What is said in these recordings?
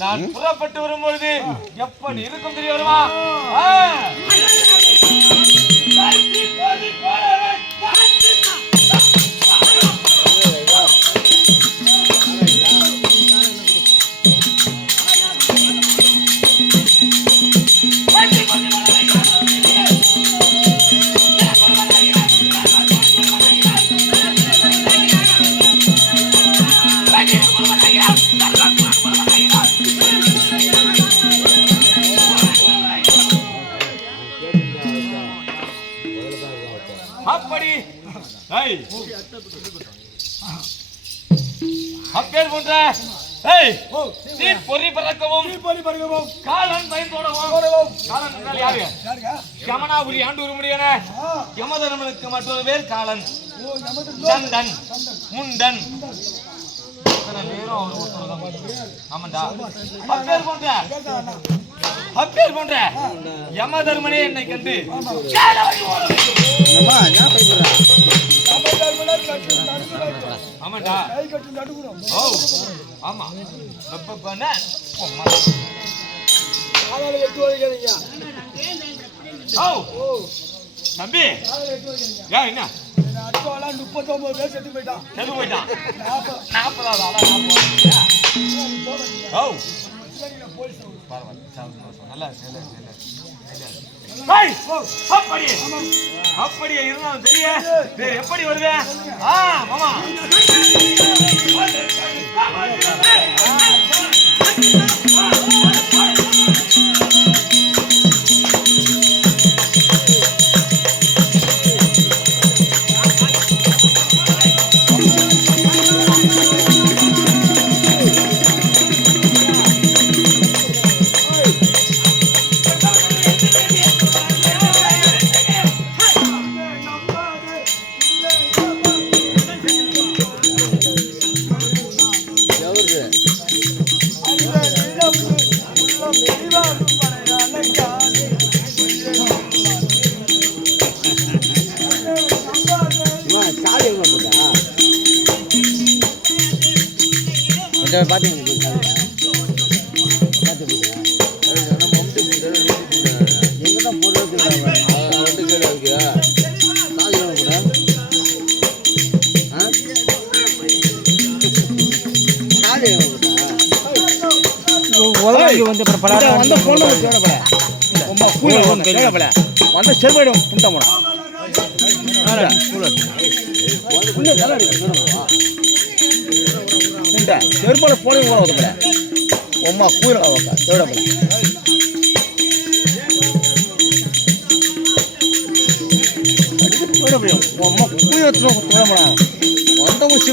நான் புறப்பட்டு வரும்பொழுது எப்படி இருக்கும் தெரிய வருமா? அப்படி அப்பேர் போன்ற பொறி பறக்கவும் காலன் பயன்போடவும் காலன் யாரு? யமனாபுரி ஆண்டு முடியன யமதர்மனுக்கு மற்றொரு பேர் காலன், சந்தன், முண்டன். அப்பேர் போன்ற யமதர்மனே என்னை கண்டு ஆமாண்டா. ஆமா தம்பி என்ன 39 பேர் செத்து போயிட்டான். 40 அப்படியே இருந்தாலும் தெரிய எப்படி வருவேன்? மாமா செருப்பால போன போற உமா கூற உமா கூயத்துல வந்த முடிச்சு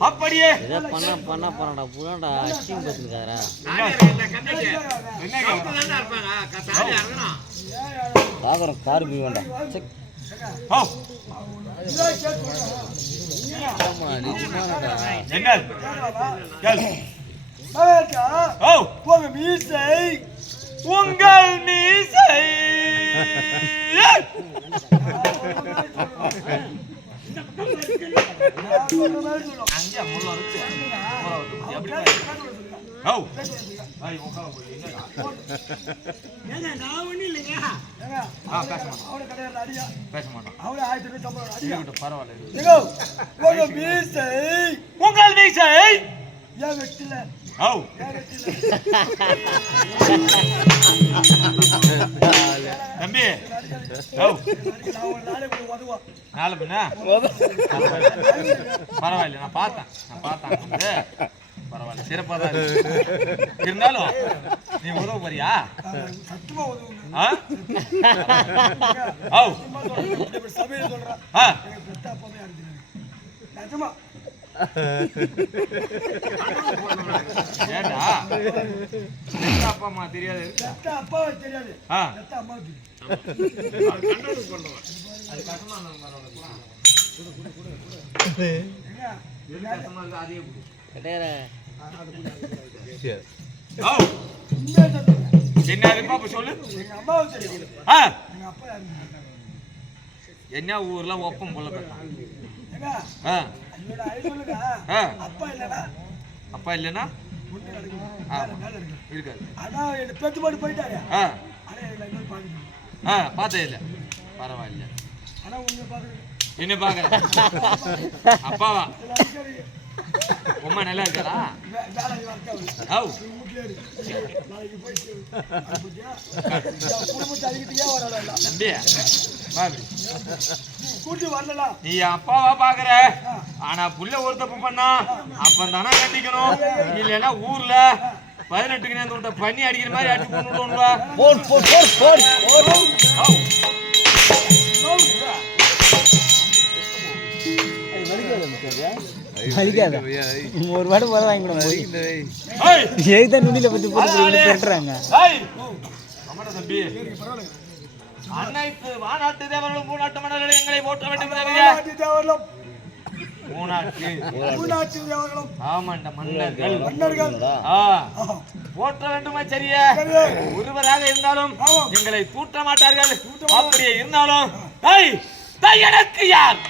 அப்படியே பண்ண போறாடா புறாடா அச்சிங் பத்துக்காரா சாகரம் கார் பி வேண்டாம் செக் உங்கள் மீசை உங்கள் மீசை தம்பி நாலு பின்ன பரவாயில்ல, நான் பார்த்தேன் பரவாயில்ல, சிறப்பா தான் இருந்தாலும் நீ உதவ போறியா? ஏண்டா அப்பா அம்மா தெரியாது அப்பாவை தெரியாது அம்மா சொல்லு. என்ன ஊர்ல ஒப்பம் போல அப்பா இல்லைன்னா இருக்காது. பார்த்தே இல்லை, பரவாயில்ல. என்ன பாக்குற அப்பாவா? உமா நல்லா இருக்காரா? நீ அப்பாவா பாக்குற, ஆனா புள்ள ஒரு தப்பு பண்ணா அப்பந்தானா கண்டிக்கணும். இல்லைன்னா ஊர்ல 18க்கு நேர்ந்து விட்ட பண்ணி அடிக்கிற மாதிரி அடிச்சு கொண்டுடுவோம்ல. ஒரு வாடு போத வாங்கி நுண்ணில பத்தி போட்டுறாங்க. அனைத்து வானாட்டு தேவர்களும் பூநாட்டு மன்னர்கள் எங்களை போற்ற வேண்டும். ஆமாண்ட மன்னர்கள் போற்ற வேண்டுமா? சரியா? ஒருவராக இருந்தாலும் எங்களை தூட்ட மாட்டார்கள். அப்படியே இருந்தாலும் எனக்கு யார்?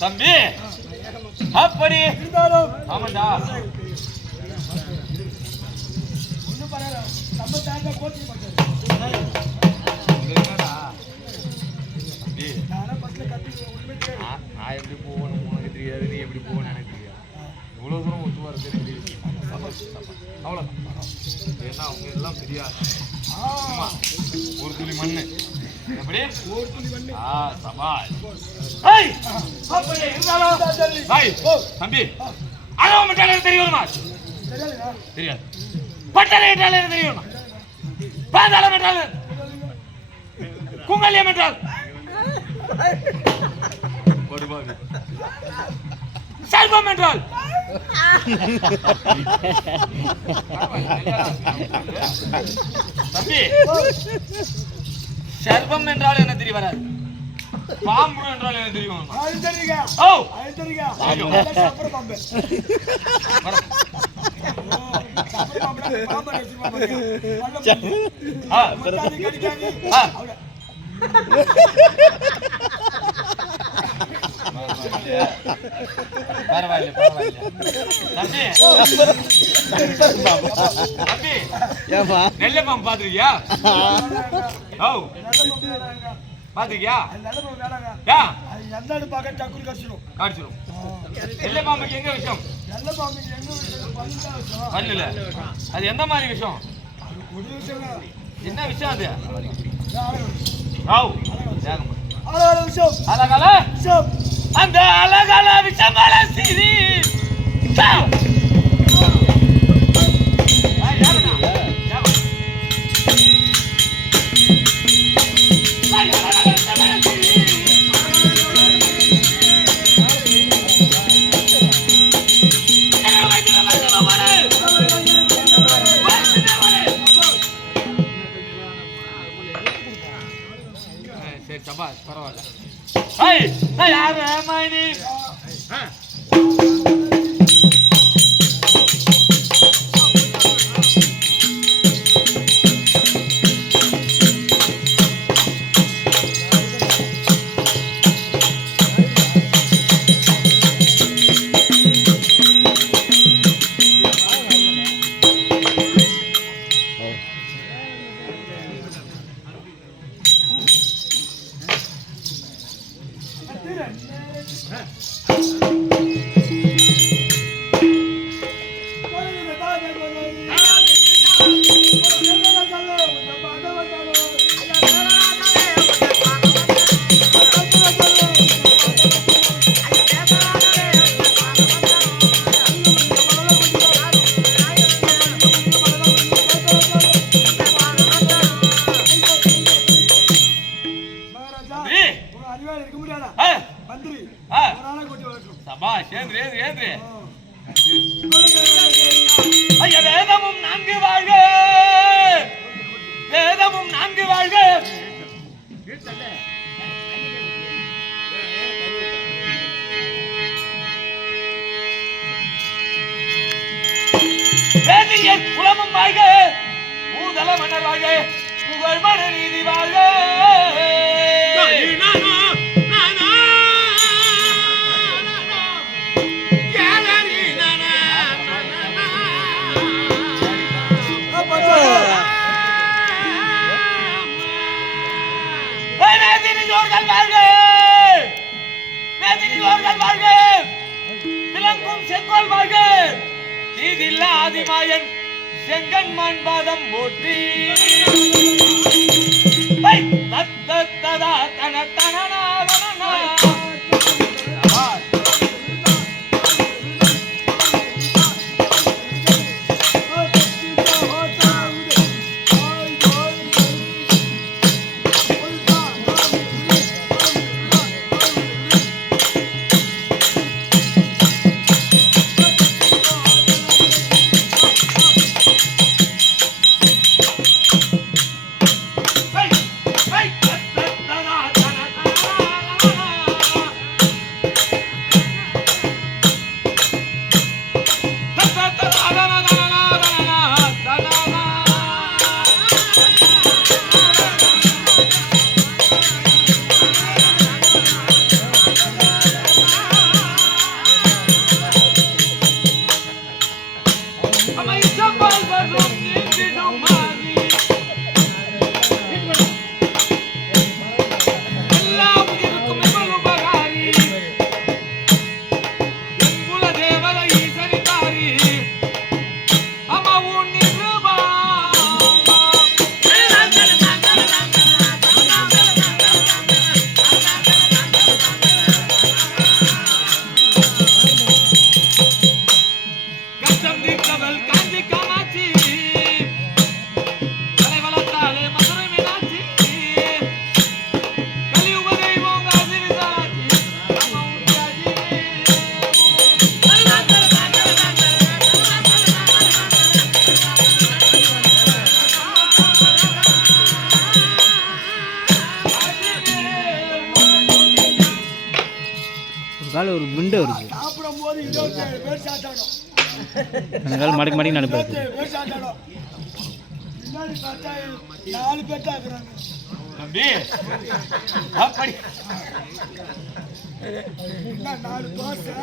தம்பி அப்படி இருந்தாலும் ஆமாண்டா ஒன்னும் பரவாயில்ல. நம்ம தாங்க கோச்சி பண்றது நான் எப்படி போகணும் உனக்கு தெரியாது, நீ எப்படி போகணும் எனக்கு தெரியாது. இவ்வளவு தூரம் ஒத்து வரது எனக்கு தெரியும். அவ்வளவுதான். ஏன்னா அவங்க எல்லாம் தெரியாது. ஒரு துளி மண்ணு எப்படி ஒரு துளி மண்ணு சபாஷ். தம்பி அளவு மெட்டாலே தெரியுமா? தெரியாது. பட்டலை மெட்டாலே தெரியுமா? பாதாள மெட்டால், குங்கலிய மெட்டால், சர்வம் என்றால் தம்பி சர்வம் என்றால் என்ன தெரிய வராது. பாம்பு என்றால் என்ன தெரியும்? பரவாயில்ல பரவாயில்ல தம்பி. தம்பி நெல்லை பாம்பு பாத்துருக்கியா? பாத்துக்கியா? காடிச்சிரும். நெல்லை பாம்புக்கு எங்க விஷயம்? பல்லுல. அது எந்த மாதிரி விஷயம்? என்ன விஷயம் அது? அழகால அந்த அழகால விஷமால சிரி சரி சபாஷ் பரவாயில்ல. யாரு மைனி ஏந்திரு ஏந்திரு ஏந்திரு ஐயா வேதமும் நான்கு வாழ்க வேதமும் நான்கு வாழ்க வேதியர் குலமும் வாழ்க பூதல மன்னர் வாழ்க புகழ் மன நீதி வாழ்க விளங்கும் செங்கோல் வாழ்க தீதில்லா ஆதிமாயன் செங்கன் மாண்பாதம் போற்றி தத்ததா தன தனனா ஒரு குண்டு இருக்கு சாப்பிடும்போது 27 பேர் சாப்பிடணும். அந்த கால மடக்கு மடக்கு நடப்பாரு 27 பேர் சாப்பிடணும். முன்னாடி பார்த்தா 4 பேர் தான் இருக்கிறாங்க. தம்பி அப்படி என்ன 4 தோசை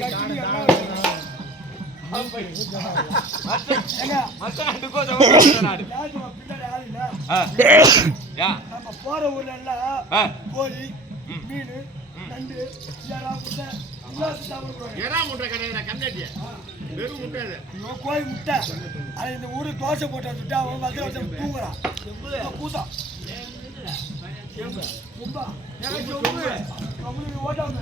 சட்னி எல்லாம் வச்சிருக்காங்க. நம்ம போற ஊர்ல எல்லாம் கோழி மீன் நண்டு கோழி முட்டை அது இந்த ஊரு தோசை போட்டு வச்சுட்டா அவன் வந்து தூங்குறான் கூட்டம் ஓட்டாம